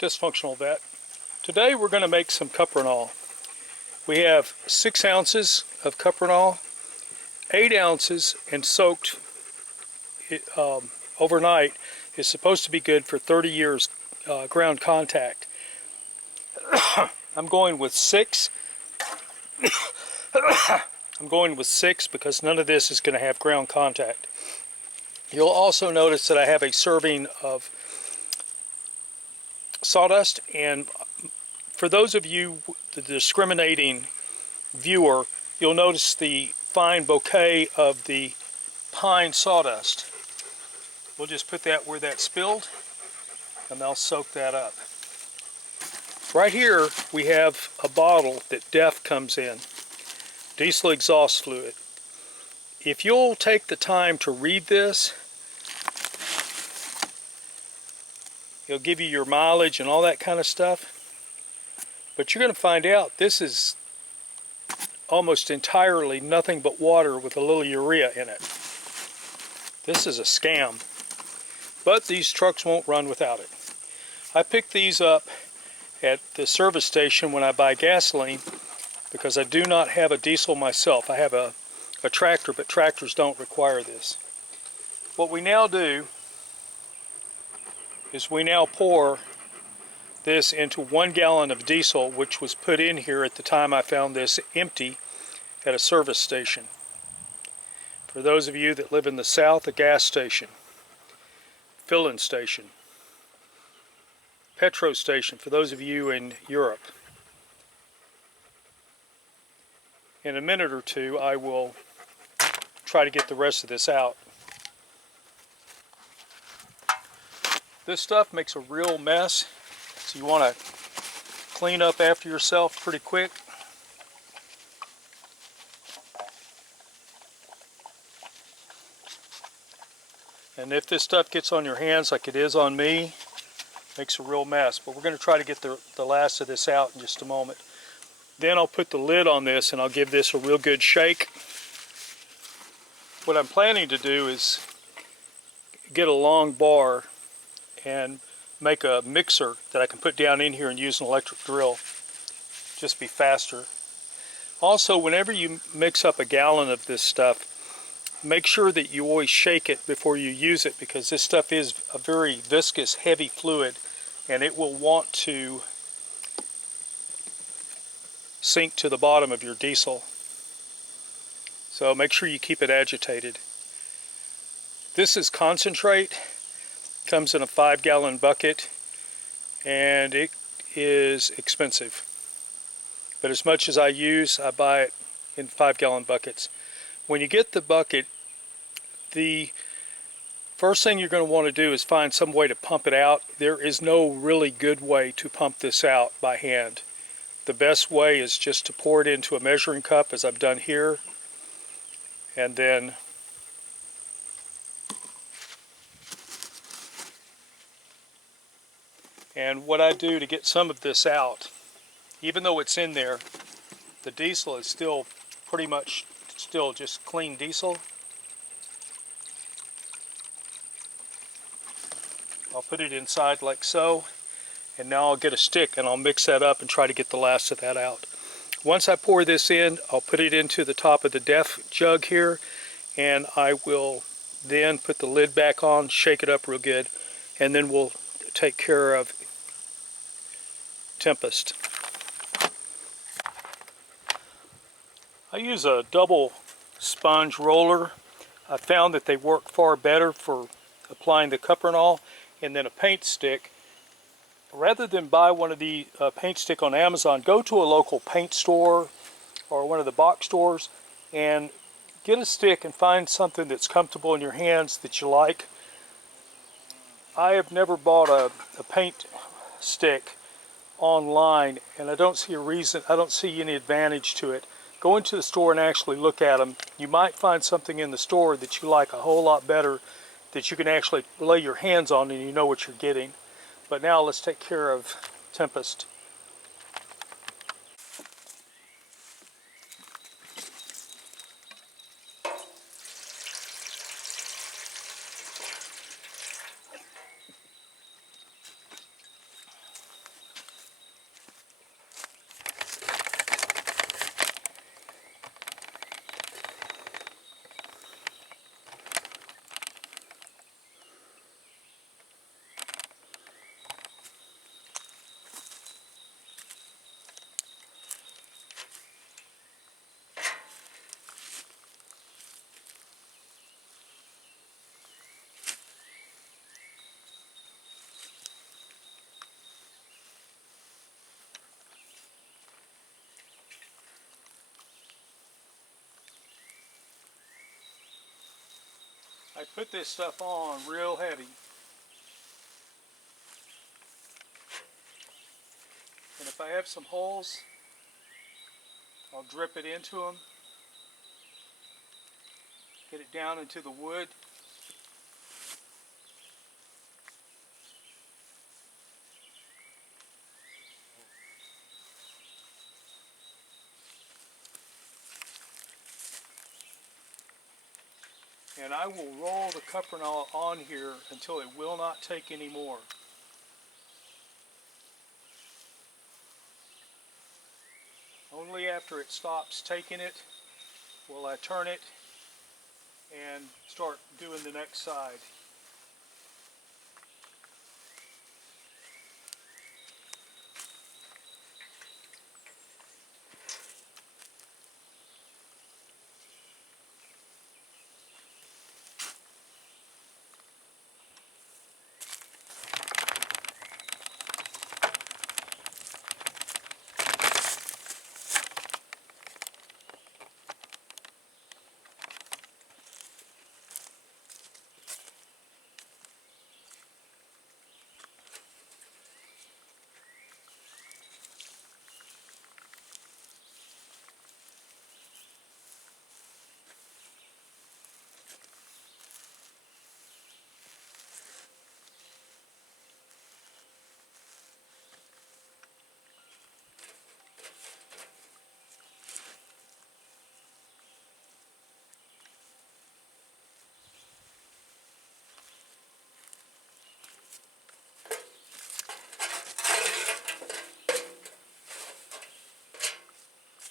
Dysfunctional vet. Today we're going to make some cuprinol. We have 6 ounces of cuprinol, 8 ounces, and soaked overnight is supposed to be good for 30 years ground contact. I'm going with 6. I'm going with 6 because none of this is going to have ground contact. You'll also notice that I have a serving of sawdust, and for those of you, the discriminating viewer, you'll notice the fine bouquet of the pine sawdust. We'll just put that where that spilled, and I'll soak that up. Right here we have a bottle that DEF comes in, diesel exhaust fluid. If you'll take the time to read this, it'll give you your mileage and all that kind of stuff. But you're going to find out this is almost entirely nothing but water with a little urea in it. This is a scam. But these trucks won't run without it. I pick these up at the service station when I buy gasoline because I do not have a diesel myself. I have a tractor, but tractors don't require this. What we now do is we now pour this into 1 gallon of diesel, which was put in here at the time I found this empty at a service station. For those of you that live in the South, a gas station, filling station, petrol station for those of you in Europe. In a minute or two I will try to get the rest of this out. This stuff makes a real mess, so you want to clean up after yourself pretty quick. And if this stuff gets on your hands like it is on me, it makes a real mess. But we're going to try to get the last of this out in just a moment. Then I'll put the lid on this and I'll give this a real good shake. What I'm planning to do is get a long bar and make a mixer that I can put down in here and use an electric drill. Just be faster. Also, whenever you mix up a gallon of this stuff, make sure that you always shake it before you use it, because this stuff is a very viscous, heavy fluid, and it will want to sink to the bottom of your diesel. So make sure you keep it agitated. This is concentrate. Comes in a 5-gallon bucket, and it is expensive. But as much as I use, I buy it in 5-gallon buckets. When you get the bucket, the first thing you're going to want to do is find some way to pump it out. There is no really good way to pump this out by hand. The best way is just to pour it into a measuring cup, as I've done here, and then what I do to get some of this out, even though it's in there, the diesel is still pretty much still just clean diesel. I'll put it inside like so, and now I'll get a stick and I'll mix that up and try to get the last of that out. Once I pour this in, I'll put it into the top of the DEF jug here, and I will then put the lid back on, shake it up real good, and then we'll take care of Tempest. I use a double sponge roller. I found that they work far better for applying the cuprinol, and then a paint stick. Rather than buy one of the paint stick on Amazon, go to a local paint store or one of the box stores and get a stick and find something that's comfortable in your hands that you like. I have never bought a paint stick online, and I don't see any advantage to it. Go into the store and actually look at them. You might find something in the store that you like a whole lot better, that you can actually lay your hands on and you know what you're getting. But now let's take care of Tempest. I put this stuff on real heavy. And if I have some holes, I'll drip it into them. Get it down into the wood. And I will roll the cuprinol on here until it will not take any more. Only after it stops taking it will I turn it and start doing the next side.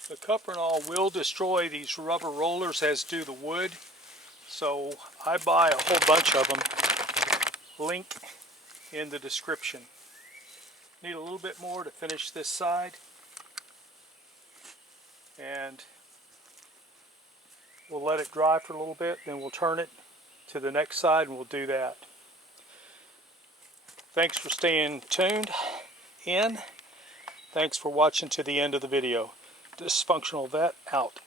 The cuprinol will destroy these rubber rollers, as do the wood, so I buy a whole bunch of them. Link in the description. Need a little bit more to finish this side, and we'll let it dry for a little bit, then we'll turn it to the next side and we'll do that. Thanks for staying tuned in. Thanks for watching to the end of the video. Dysfunctional Vet out.